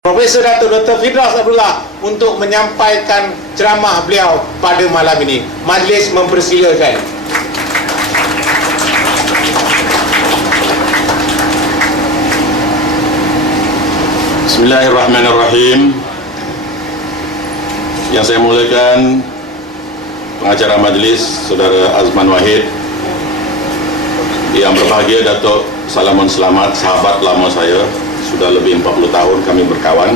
Profesor Datuk Dr. Firdaus Abdullah untuk menyampaikan ceramah beliau pada malam ini. Majlis mempersilakan. Bismillahirrahmanirrahim. Yang saya muliakan pengacara majlis Saudara Azman Wahid, yang berbahagia Datuk Salamun Selamat, sahabat lama saya, sudah lebih 40 tahun kami berkawan.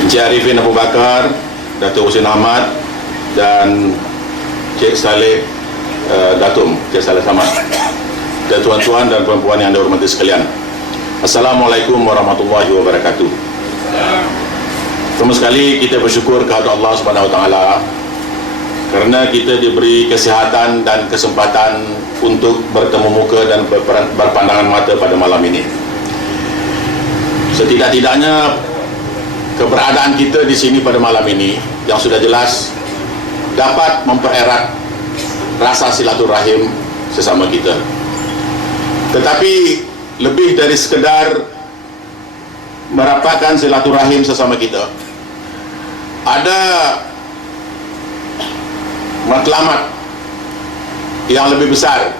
Encik Arifin Abu Bakar, Datuk Husin Ahmad, dan Cik Saleh Datum, Cik Saleh Samad, dan tuan-tuan dan puan-puan yang dihormati sekalian, Assalamualaikum warahmatullahi wabarakatuh. Pertama sekali kita bersyukur kepada Allah Subhanahu Wa Taala kerana kita diberi kesihatan dan kesempatan untuk bertemu muka dan berpandangan mata pada malam ini. Setidak-tidaknya keberadaan kita di sini pada malam ini yang sudah jelas dapat mempererat rasa silaturahim sesama kita. Tetapi lebih dari sekedar merapatkan silaturahim sesama kita, ada matlamat yang lebih besar,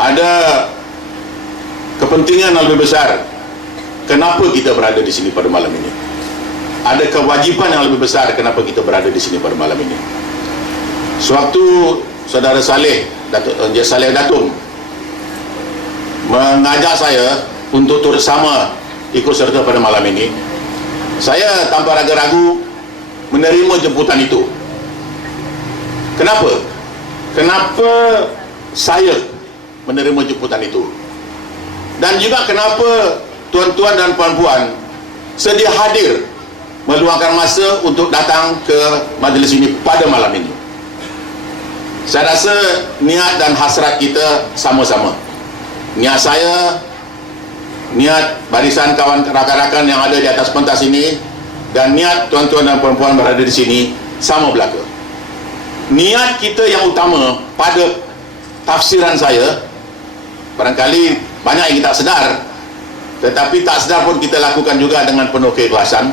ada kepentingan yang lebih besar. Kenapa kita berada di sini pada malam ini? Ada kewajiban yang lebih besar kenapa kita berada di sini pada malam ini. Sewaktu Saudara Saleh, Encik Saleh Datum mengajak saya untuk turut sama ikut serta pada malam ini, saya tanpa ragu-ragu menerima jemputan itu. Kenapa? Kenapa saya menerima jemputan itu? Dan juga kenapa tuan-tuan dan puan-puan sedia hadir meluangkan masa untuk datang ke majlis ini pada malam ini? Saya rasa niat dan hasrat kita sama-sama. Niat saya, niat barisan kawan rakan-rakan yang ada di atas pentas ini, dan niat tuan-tuan dan puan-puan berada di sini sama belaka. Niat kita yang utama pada tafsiran saya, barangkali banyak yang kita sedar, tetapi tak sedar pun kita lakukan juga dengan penuh keikhlasan.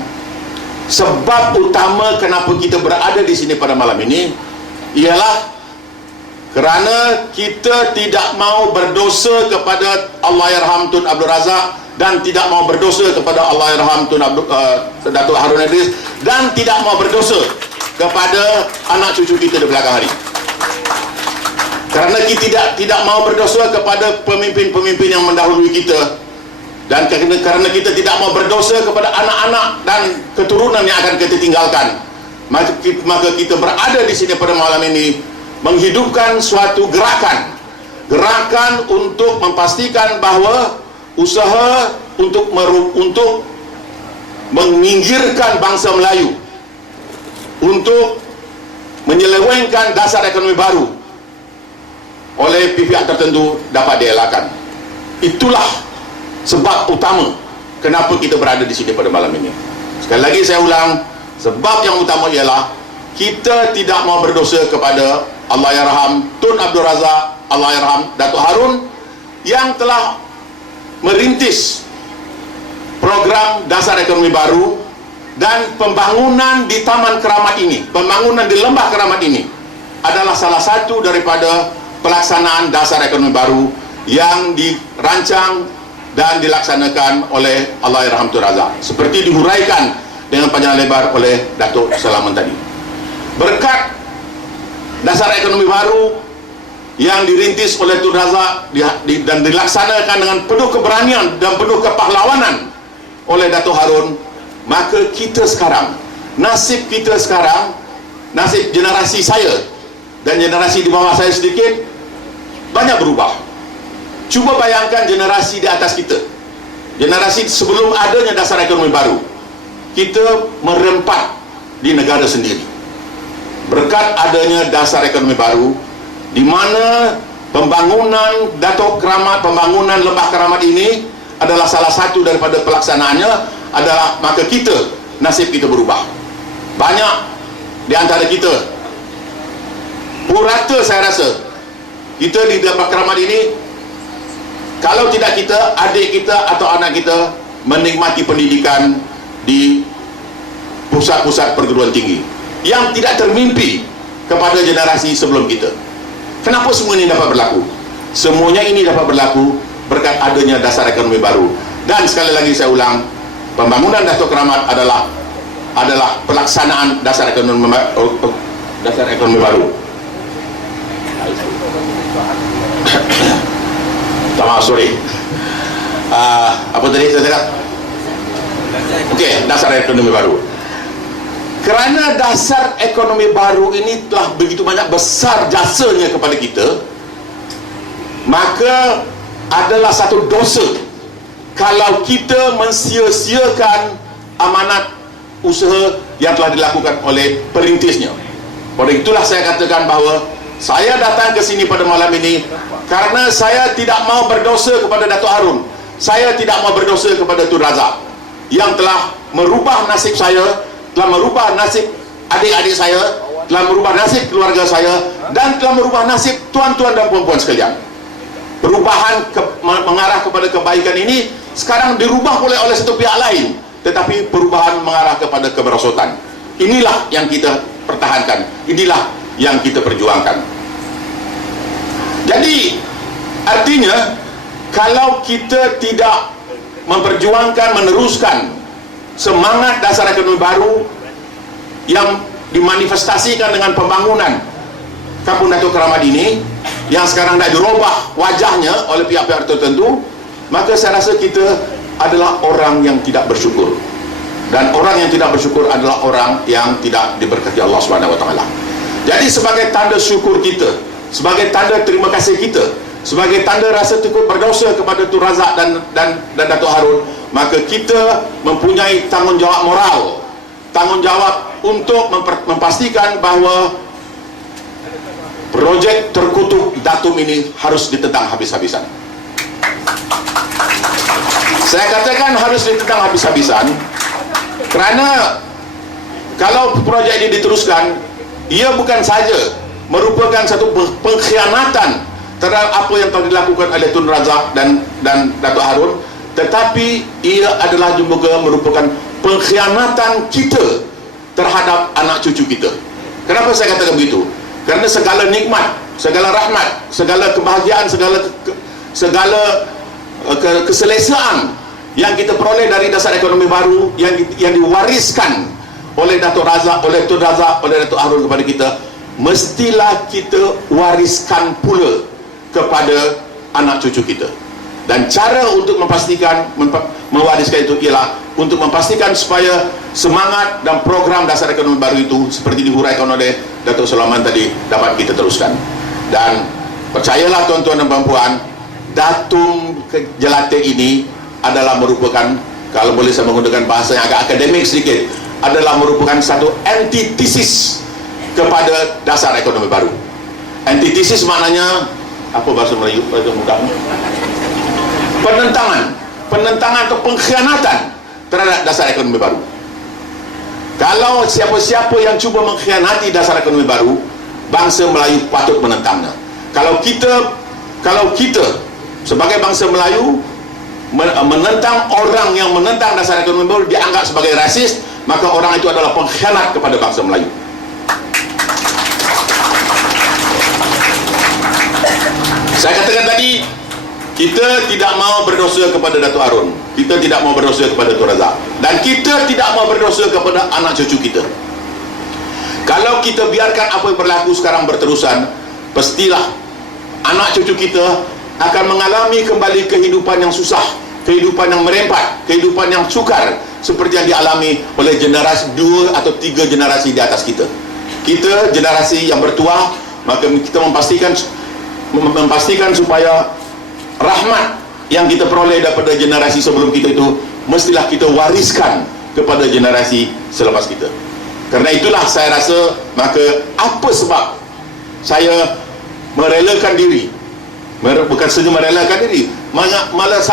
Sebab utama kenapa kita berada di sini pada malam ini ialah kerana kita tidak mau berdosa kepada Allahyarham Tun Abdul Razak, dan tidak mau berdosa kepada Allahyarham Tun Datuk Harun Idris, dan tidak mau berdosa kepada anak cucu kita di belakang hari. Kerana kita tidak mau berdosa kepada pemimpin-pemimpin yang mendahului kita, dan kerana kita tidak mau berdosa kepada anak-anak dan keturunan yang akan kita tinggalkan, maka kita berada di sini pada malam ini menghidupkan suatu gerakan untuk memastikan bahawa usaha untuk meminggirkan bangsa Melayu, untuk menyelewengkan dasar ekonomi baru oleh pihak tertentu dapat dielakkan. Itulah sebab utama kenapa kita berada di sini pada malam ini. Sekali lagi saya ulang, sebab yang utama ialah kita tidak mau berdosa kepada Allahyarham Tun Abdul Razak, Allahyarham Datuk Harun, yang telah merintis program dasar ekonomi baru, dan pembangunan di Taman Keramat ini, pembangunan di Lembah Keramat ini adalah salah satu daripada pelaksanaan dasar ekonomi baru yang dirancang dan dilaksanakan oleh Allahyarham Tun Razak, seperti dihuraikan dengan panjang lebar oleh Datuk Salaman tadi. Berkat dasar ekonomi baru yang dirintis oleh Tun Razak dan dilaksanakan dengan penuh keberanian dan penuh kepahlawanan oleh Datuk Harun, maka kita sekarang, nasib kita sekarang, nasib generasi saya dan generasi di bawah saya sedikit banyak berubah. Cuba bayangkan generasi di atas kita, generasi sebelum adanya dasar ekonomi baru, kita merempat di negara sendiri. Berkat adanya dasar ekonomi baru, di mana pembangunan Datuk Keramat, pembangunan Lembah Keramat ini adalah salah satu daripada pelaksanaannya, adalah maka kita, nasib kita berubah. Banyak di antara kita, purata saya rasa, kita di Lembah Keramat ini, kalau tidak kita, adik kita atau anak kita menikmati pendidikan di pusat-pusat perguruan tinggi yang tidak termimpi kepada generasi sebelum kita. Kenapa semua ini dapat berlaku? Semuanya ini dapat berlaku berkat adanya dasar ekonomi baru. Dan sekali lagi saya ulang, pembangunan Datuk Keramat adalah pelaksanaan dasar ekonomi baru. Sorry. Apa tadi saya cakap? Okey, dasar ekonomi baru. Kerana dasar ekonomi baru ini telah begitu banyak besar jasanya kepada kita, maka adalah satu dosa kalau kita mensia-siakan amanat usaha yang telah dilakukan oleh perintisnya. Oleh itulah saya katakan bahawa saya datang ke sini pada malam ini karena saya tidak mau berdosa kepada Datuk Harun. Saya tidak mau berdosa kepada Tun Razak yang telah merubah nasib saya, telah merubah nasib adik-adik saya, telah merubah nasib keluarga saya, dan telah merubah nasib tuan-tuan dan puan-puan sekalian. Perubahan mengarah kepada kebaikan ini sekarang dirubah oleh satu pihak lain, tetapi perubahan mengarah kepada kemerosotan. Inilah yang kita pertahankan, inilah yang kita perjuangkan. Jadi artinya kalau kita tidak memperjuangkan, meneruskan semangat dasar ekonomi baru yang dimanifestasikan dengan pembangunan Kampung Datuk Keramat ini, yang sekarang dah dirubah wajahnya oleh pihak-pihak tertentu, maka saya rasa kita adalah orang yang tidak bersyukur. Dan orang yang tidak bersyukur adalah orang yang tidak diberkati Allah SWT. Jadi sebagai tanda syukur kita, sebagai tanda terima kasih kita, sebagai tanda rasa cukup berdosa kepada Tun Razak dan Datuk Harun, maka kita mempunyai tanggungjawab moral, tanggungjawab untuk memastikan bahawa projek terkutuk Datum ini harus ditentang habis-habisan. Saya katakan harus ditentang habis-habisan kerana kalau projek ini diteruskan, ia bukan saja merupakan satu pengkhianatan terhadap apa yang telah dilakukan oleh Tun Razak dan Datuk Harun, tetapi ia adalah juga merupakan pengkhianatan kita terhadap anak cucu kita. Kenapa saya katakan begitu? Kerana segala nikmat, segala rahmat, segala kebahagiaan, segala keselesaan yang kita peroleh dari dasar ekonomi baru yang diwariskan oleh Datuk Razak, oleh Tun Razak, oleh Datuk Harun kepada kita, mestilah kita wariskan pula kepada anak cucu kita. Dan cara untuk memastikan mewariskan itu ialah untuk memastikan supaya semangat dan program dasar ekonomi baru itu seperti dihuraikan oleh Datuk Sulaiman tadi dapat kita teruskan. Dan percayalah tuan-tuan dan puan-puan, Datum Jelate ini adalah merupakan, kalau boleh saya menggunakan bahasa yang agak akademik sedikit, adalah merupakan satu antitesis kepada dasar ekonomi baru. Antitesis maknanya apa bahasa Melayu? Penentangan atau pengkhianatan terhadap dasar ekonomi baru. Kalau siapa-siapa yang cuba mengkhianati dasar ekonomi baru, bangsa Melayu patut menentangnya. Kalau kita sebagai bangsa Melayu menentang orang yang menentang dasar ekonomi baru dianggap sebagai rasis, maka orang itu adalah pengkhianat kepada bangsa Melayu. Saya katakan tadi, kita tidak mau berdosa kepada Datuk Harun, kita tidak mau berdosa kepada Tun Razak, dan kita tidak mau berdosa kepada anak cucu kita. Kalau kita biarkan apa yang berlaku sekarang berterusan, pastilah anak cucu kita akan mengalami kembali kehidupan yang susah, kehidupan yang merempat, kehidupan yang sukar seperti yang dialami oleh generasi 2 atau 3 generasi di atas kita. Kita generasi yang bertuah, maka kita memastikan supaya rahmat yang kita peroleh daripada generasi sebelum kita itu mestilah kita wariskan kepada generasi selepas kita. Karena itulah saya rasa, maka apa sebab saya merelakan diri, bukan saja merelakan diri, malah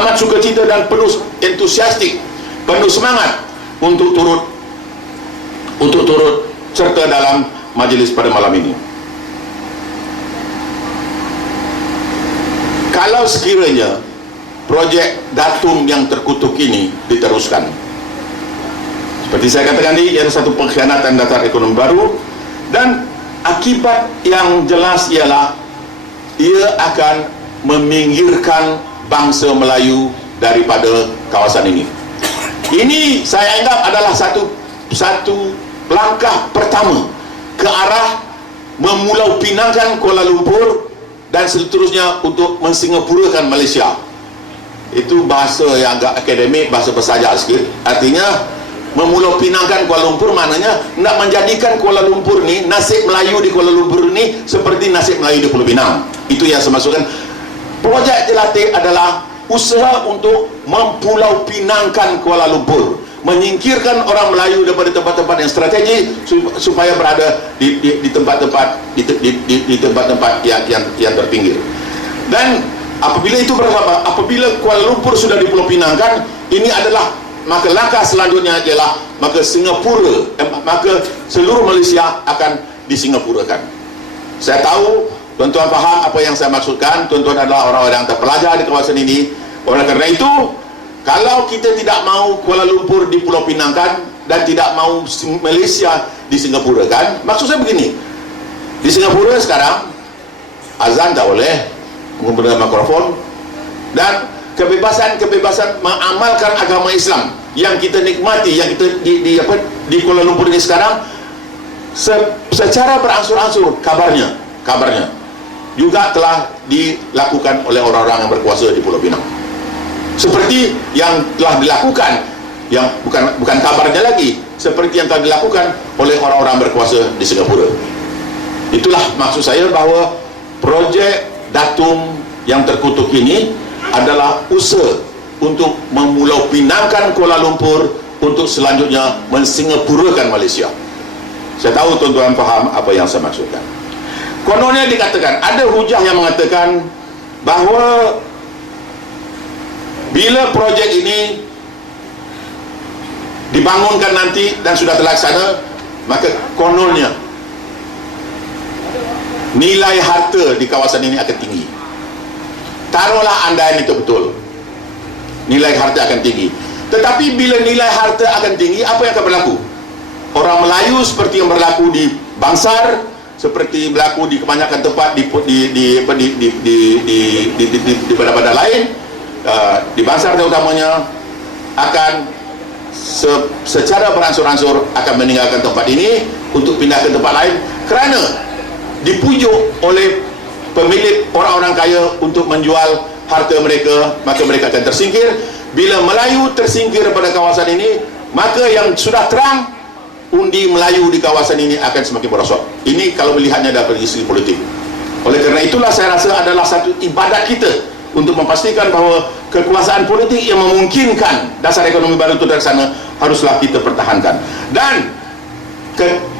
amat sukacita dan penuh entusiastik, penuh semangat untuk turut serta dalam majlis pada malam ini. Kalau sekiranya projek datum yang terkutuk ini diteruskan. Seperti saya katakan tadi, ia satu pengkhianatan dasar ekonomi baru, dan akibat yang jelas ialah ia akan meminggirkan bangsa Melayu daripada kawasan ini. Ini saya anggap adalah satu langkah pertama ke arah memulau pinangkan Kuala Lumpur dan seterusnya untuk mensingapurakan Malaysia. Itu bahasa yang agak akademik, bahasa bersajak sikit. Artinya memulau pinangkan Kuala Lumpur maknanya nak menjadikan Kuala Lumpur ni, nasib Melayu di Kuala Lumpur ni seperti nasib Melayu di Pulau Pinang. Itu yang saya maksudkan. Projek Jelatik adalah usaha untuk mempulau pinangkan Kuala Lumpur, menyingkirkan orang Melayu daripada tempat-tempat yang strategis supaya berada di tempat-tempat yang terpinggir. Dan apabila itu berapa? Apabila Kuala Lumpur sudah di Pulau Pinang kan, ini adalah maka langkah selanjutnya ialah maka Singapura, maka seluruh Malaysia akan disingapurakan. Saya tahu tuan-tuan faham apa yang saya maksudkan. Tuan-tuan adalah orang-orang yang terpelajar di kawasan ini. Oleh kerana itu, kalau kita tidak mahu Kuala Lumpur di Pulau Pinang kan, dan tidak mahu Malaysia disingapurakan, maksud saya begini, di Singapura sekarang azan tak boleh menggunakan mikrofon, dan kebebasan mengamalkan agama Islam yang kita nikmati, yang kita di Kuala Lumpur ini sekarang, secara beransur-ansur kabarnya juga telah dilakukan oleh orang-orang yang berkuasa di Pulau Pinang. Seperti yang telah dilakukan, yang bukan kabarnya lagi, seperti yang telah dilakukan oleh orang-orang berkuasa di Singapura. Itulah maksud saya bahawa projek datum yang terkutuk ini adalah usaha untuk memulau pinangkan Kuala Lumpur untuk selanjutnya mensingapurakan Malaysia. Saya tahu tuan-tuan faham apa yang saya maksudkan. Kononnya dikatakan, ada hujah yang mengatakan bahawa bila projek ini dibangunkan nanti dan sudah terlaksana, maka kononnya nilai harta di kawasan ini akan tinggi. Taruhlah andaian itu betul, nilai harta akan tinggi. Tetapi bila nilai harta akan tinggi, apa yang akan berlaku? Orang Melayu seperti yang berlaku di Bangsar, seperti berlaku di kebanyakan tempat di pada lain, di Bangsar terutamanya, akan secara beransur-ansur akan meninggalkan tempat ini untuk pindah ke tempat lain kerana dipujuk oleh pemilik orang-orang kaya untuk menjual harta mereka, maka mereka akan tersingkir. Bila Melayu tersingkir pada kawasan ini, maka yang sudah terang, undi Melayu di kawasan ini akan semakin merosot. Ini kalau melihatnya dari segi politik. Oleh kerana itulah saya rasa adalah satu ibadat kita untuk memastikan bahawa kekuasaan politik yang memungkinkan dasar ekonomi baru itu dari sana haruslah kita pertahankan. Dan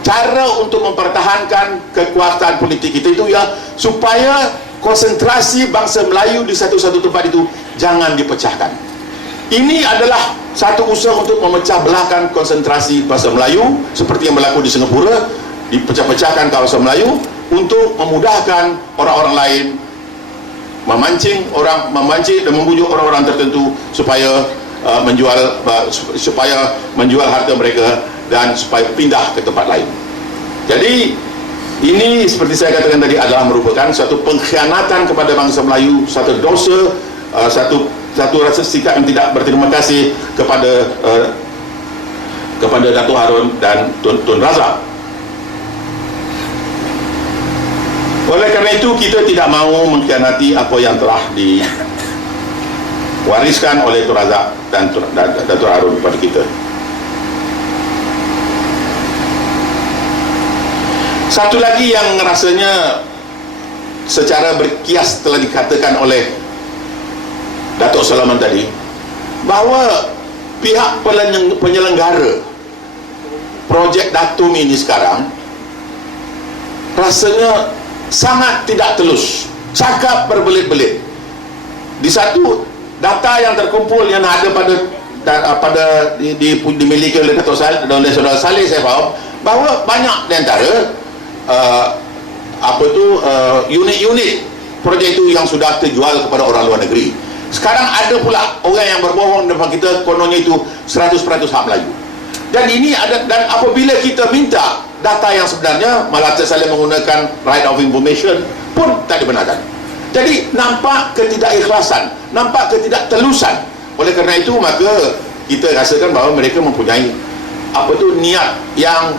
cara untuk mempertahankan kekuasaan politik kita itu ya supaya konsentrasi bangsa Melayu di satu-satu tempat itu jangan dipecahkan. Ini adalah satu usaha untuk memecah belahkan konsentrasi bangsa Melayu seperti yang berlaku di Singapura, dipecah-pecahkan kawasan Melayu untuk memudahkan orang-orang lain memancing dan membujuk orang-orang tertentu supaya menjual harta mereka dan supaya pindah ke tempat lain. Jadi ini seperti saya katakan tadi adalah merupakan satu pengkhianatan kepada bangsa Melayu, satu dosa, satu rasa sikap yang tidak berterima kasih kepada Datuk Harun dan Tun Razak. Oleh kerana itu kita tidak mahu mengkhianati apa yang telah diwariskan oleh Tun Razak dan Datuk Harun kepada kita. Satu lagi yang rasanya secara berkias telah dikatakan oleh Datuk Solaman tadi, bahawa pihak penyelenggara projek datum ini sekarang rasanya sangat tidak telus, cakap berbelit-belit. Di satu data yang terkumpul yang ada dimiliki oleh Datuk Saudara Saleh, saya faham bahawa banyak di antara unit-unit projek itu yang sudah terjual kepada orang luar negeri. Sekarang ada pula orang yang berbohong depan kita, kononnya itu 100% hak Melayu. Dan ini ada, dan apabila kita minta data yang sebenarnya, malah tersalah menggunakan right of information pun tak dibenarkan. Jadi nampak ketidakikhlasan, nampak ketidaktelusan. Oleh kerana itu maka kita rasakan bahawa mereka mempunyai niat yang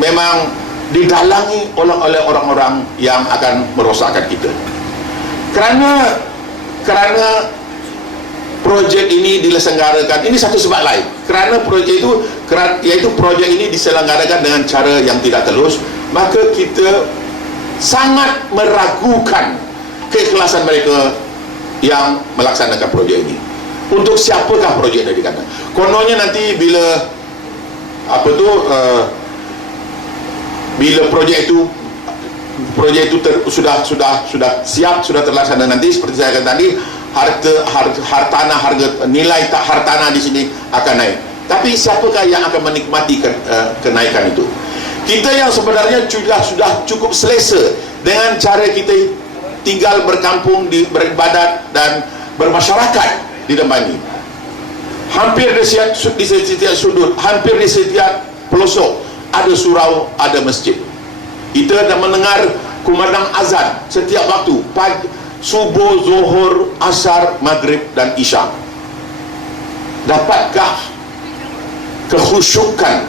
memang didalangi oleh orang-orang yang akan merosakkan kita. Kerana projek ini diselenggarakan, ini satu sebab lain. Kerana projek itu, iaitu projek ini diselenggarakan dengan cara yang tidak telus, maka kita sangat meragukan keikhlasan mereka yang melaksanakan projek ini. Untuk siapakah projek ini dikatakan? Kononnya nanti bila bila projek itu sudah siap, sudah terlaksana, nanti seperti saya katakan tadi, nilai hartanah di sini akan naik. Tapi siapakah yang akan menikmati kenaikan itu? Kita yang sebenarnya sudah cukup selesa dengan cara kita tinggal berkampung, beribadat dan bermasyarakat di tempat ini. Hampir di setiap sudut, hampir di setiap pelosok ada surau, ada masjid. Kita dah mendengar kumandang azan setiap waktu, pagi, subuh, zuhur, asar, maghrib dan isya. Dapatkah kehusyukan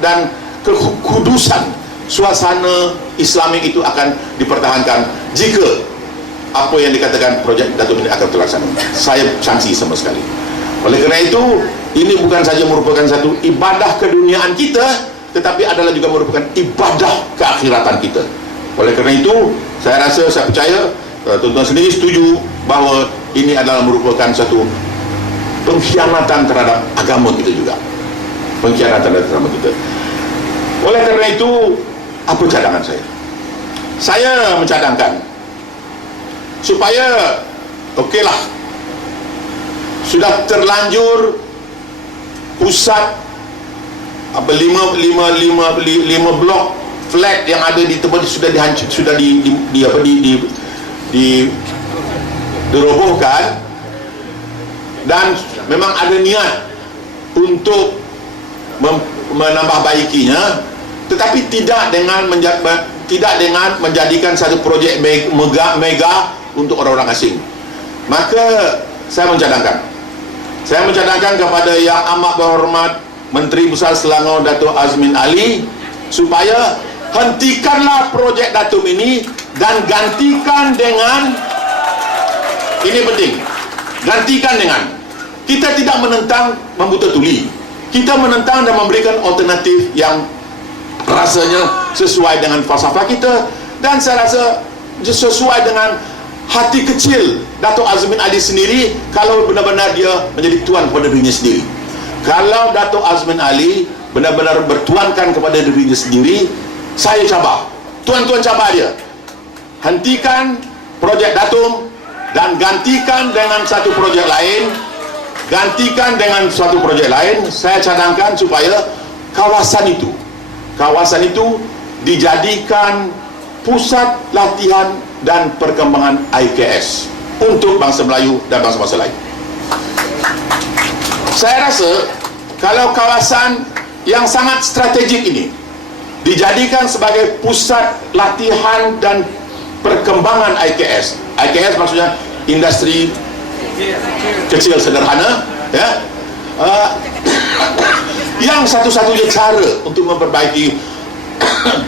dan kekudusan suasana Islamik itu akan dipertahankan jika apa yang dikatakan projek Datuk ini akan terlaksana? Saya sangsi sama sekali. Oleh kerana itu, ini bukan saja merupakan satu ibadah keduniaan kita, tetapi adalah juga merupakan ibadah keakhiratan kita. Oleh kerana itu, saya percaya tuan-tuan sendiri setuju bahawa ini adalah merupakan satu pengkhianatan terhadap agama kita juga. Pengkhianatan terhadap agama kita. Oleh kerana itu, apa cadangan saya? Saya mencadangkan supaya okeylah, sudah terlanjur pusat 5 blok flat yang ada di tempat sudah dihancur, sudah dirobohkan, dan memang ada niat untuk menambahbaikinya, tetapi tidak dengan menjadikan satu projek mega untuk orang-orang asing. Maka saya mencadangkan kepada Yang Amat Berhormat Menteri Besar Selangor Datuk Azmin Ali supaya hentikanlah projek Datuk ini dan gantikan dengan, ini penting, gantikan dengan, kita tidak menentang membuta tuli, kita menentang dan memberikan alternatif yang rasanya sesuai dengan falsafah kita, dan saya rasa sesuai dengan hati kecil Datuk Azmin Ali sendiri. Kalau benar-benar dia menjadi tuan kepada dirinya sendiri, kalau Datuk Azmin Ali benar-benar bertuankan kepada dirinya sendiri, saya cabar, tuan-tuan cabar dia, hentikan projek Datuk dan gantikan dengan satu projek lain, saya cadangkan supaya kawasan itu dijadikan pusat latihan dan perkembangan IKS untuk bangsa Melayu dan bangsa-bangsa lain. Saya rasa kalau kawasan yang sangat strategik ini dijadikan sebagai pusat latihan dan perkembangan IKS maksudnya industri kecil sederhana, ya, yang satu-satunya cara untuk memperbaiki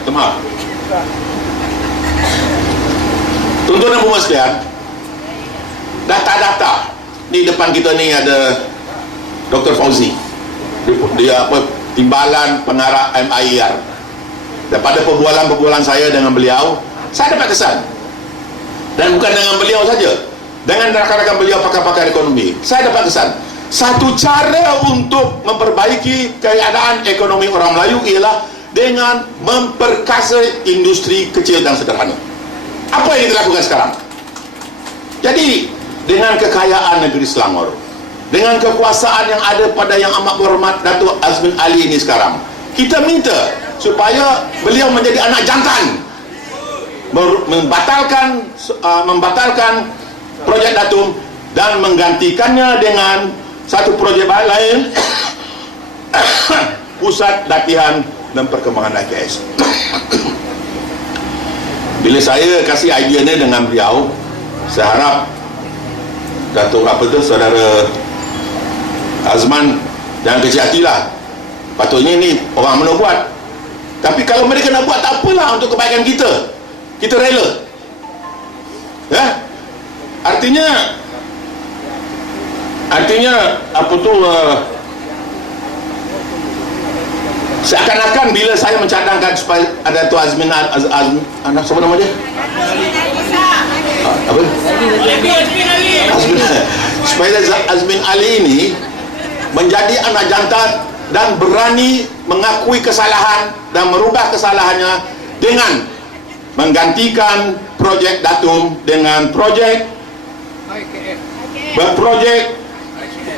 maaf, tuan-tuan dan puan sekalian, data-data ni depan kita ni ada Dr. Fauzi, dia timbalan pengarah MIR. Daripada perbualan saya dengan beliau, saya dapat kesan, dan bukan dengan beliau saja, dengan rakan-rakan beliau pakar-pakar ekonomi, saya dapat kesan satu cara untuk memperbaiki keadaan ekonomi orang Melayu ialah dengan memperkasa industri kecil dan sederhana. Apa yang kita lakukan sekarang? Jadi dengan kekayaan negeri Selangor, dengan kekuasaan yang ada pada Yang Amat Berhormat Datuk Azmin Ali ini sekarang, kita minta supaya beliau menjadi anak jantan membatalkan projek Datum dan menggantikannya dengan satu projek lain, Pusat Latihan dan Perkembangan IKS. Bila saya kasih idea ni dengan beliau, saya harap Datuk Saudara Azman jangan kecil hatilah. Patutnya ni orang mana buat. Tapi kalau mereka nak buat, tak apalah, untuk kebaikan kita. Kita rela. Ya? Artinya seakan-akan bila saya mencadangkan supaya ada tu Azmin anak siapa nama dia? Apa? Supaya Azmin Ali ini menjadi anak jantan dan berani mengakui kesalahan dan merubah kesalahannya dengan menggantikan projek Datum dengan projek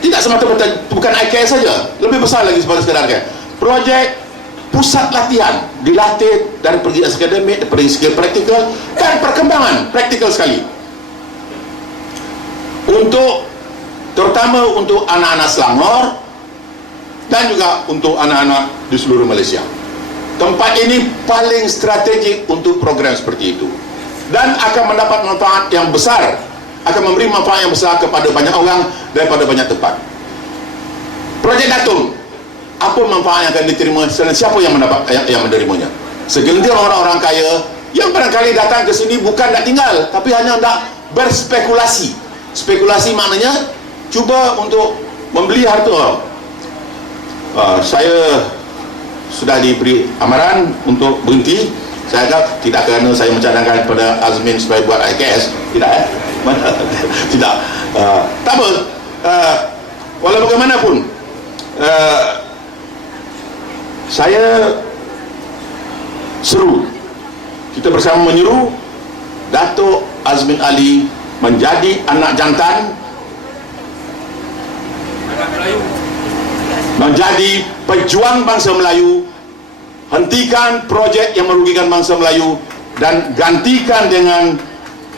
tidak semata-mata bukan IKS saja, lebih besar lagi sekedar projek pusat latihan, dilatih dari pergi akademik, dari segi praktikal dan perkembangan praktikal sekali, untuk terutama untuk anak-anak Selangor dan juga untuk anak-anak di seluruh Malaysia. Tempat ini paling strategik untuk program seperti itu dan akan mendapat manfaat yang besar, akan memberi manfaat yang besar kepada banyak orang daripada banyak tempat. Projek Datum, apa manfaat yang akan diterima dan siapa yang menerimanya? Segelintir orang-orang kaya yang barangkali datang ke sini bukan nak tinggal, tapi hanya nak berspekulasi. Spekulasi maknanya cuba untuk membeli harta. Saya sudah diberi amaran untuk berhenti. Saya agak tidak kerana saya mencadangkan kepada Azmin supaya buat IKS, tidak ya? Tidak. Tak apa. Walau bagaimanapun, saya seru, kita bersama menyeru Datuk Azmin Ali menjadi anak jantan, menjadi pejuang bangsa Melayu. Hentikan projek yang merugikan bangsa Melayu dan gantikan dengan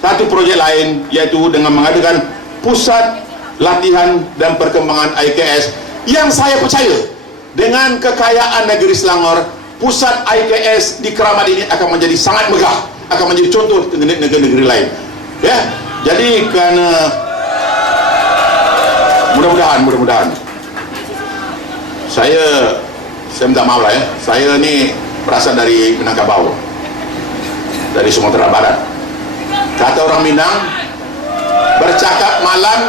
satu projek lain, iaitu dengan mengadakan Pusat Latihan dan Perkembangan IKS, yang saya percaya dengan kekayaan negeri Selangor, pusat IKS di Keramat ini akan menjadi sangat megah, akan menjadi contoh negeri-negeri lain. Ya, jadi kerana mudah-mudahan saya minta maaf lah ya, saya ni berasal dari Minangkabau, dari Sumatera Barat. Kata orang Minang, bercakap malam,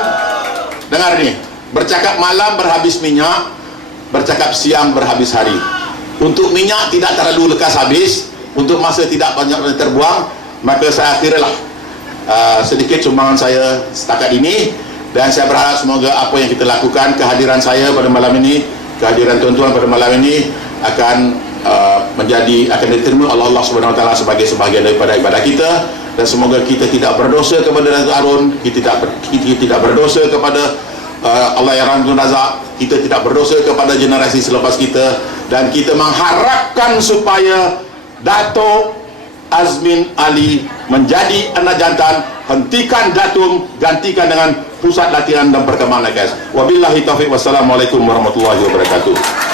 dengar ni, bercakap malam berhabis minyak, bercakap siang berhabis hari. Untuk minyak tidak terlalu lekas habis, untuk masa tidak banyak terbuang, maka saya akhirilah sedikit sumbangan saya setakat ini, dan saya berharap semoga apa yang kita lakukan, kehadiran saya pada malam ini, kehadiran tuan-tuan pada malam ini akan akan diterima oleh Allah Subhanahu Wa Taala sebagai sebahagian daripada ibadah kita, dan semoga kita tidak berdosa kepada Datuk Harun, kita tidak berdosa kepada Allah yang Ranggun Razak, kita tidak berdosa kepada generasi selepas kita, dan kita mengharapkan supaya Datuk Azmin Ali menjadi anak jantan. Hentikan Datum, gantikan dengan Pusat Latihan dan Perkembangan IKS. Wabillahi taufiq, wassalamualaikum warahmatullahi wabarakatuh.